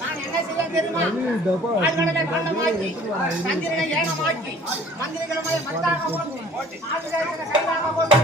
நான் என்ன செய்ய தெரியுமா? ஆழ்கடலை பள்ளமாக்கி, சந்திரனை ஏனமாக்கி, மந்திரிகளை மத்தாக போட்டு, ஆதிராஜனை கைதாக போட்டு,